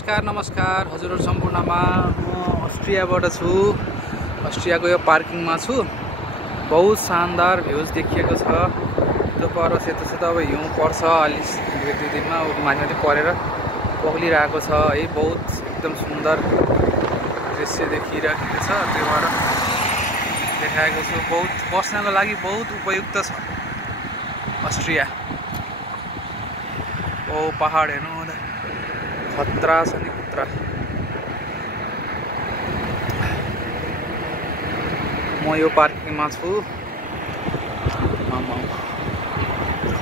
नमस्कार हजुरहरु सम्पूर्णमा म अस्ट्रियाबाट छु। अस्ट्रियाको यो पार्किङमा छु। बहुत शानदार भ्यूज देखिएको छ। त्यो पर सेतो सेतो अब हिउँ पर्छ अलि दुई दिनमा माथि परेर पग्लिरहेको छ है। बहुत एकदम सुन्दर दृश्य देखिरहेको छ। त्यो भएर देखाएको छु। बहुत बस्नको लागि बहुत उपयुक्त छ अस्ट्रिया। ओ पहाड हेर्नु खतरा छ नि खतरा। म यो पार्किङमा छु।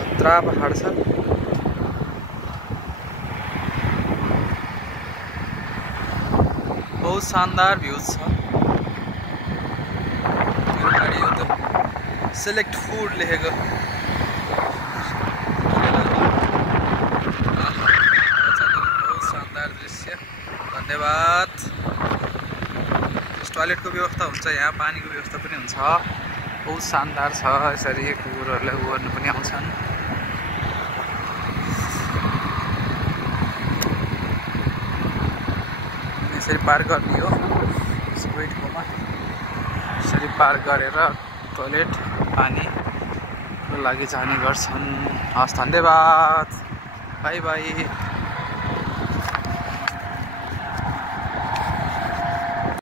खतरा पहाड छ। बहुत शानदार भ्यूज छ। मेरो गाडी हो त सेलेक्ट फूड लेखेको। दृश्य धन्यवाद। टोयलेटको व्यवस्था हुन्छ यहाँ, पानीको व्यवस्था पनि हुन्छ। बहुत शानदार छ। यसरी कुकुरहरूलाई गर्नु पनि आउँछन्। यसरी पार गर्ने हो स्क्वेटकोमा। यसरी पार गरेर टोयलेट पानीको लागि जाने गर्छन्। हस् धन्यवाद। By by.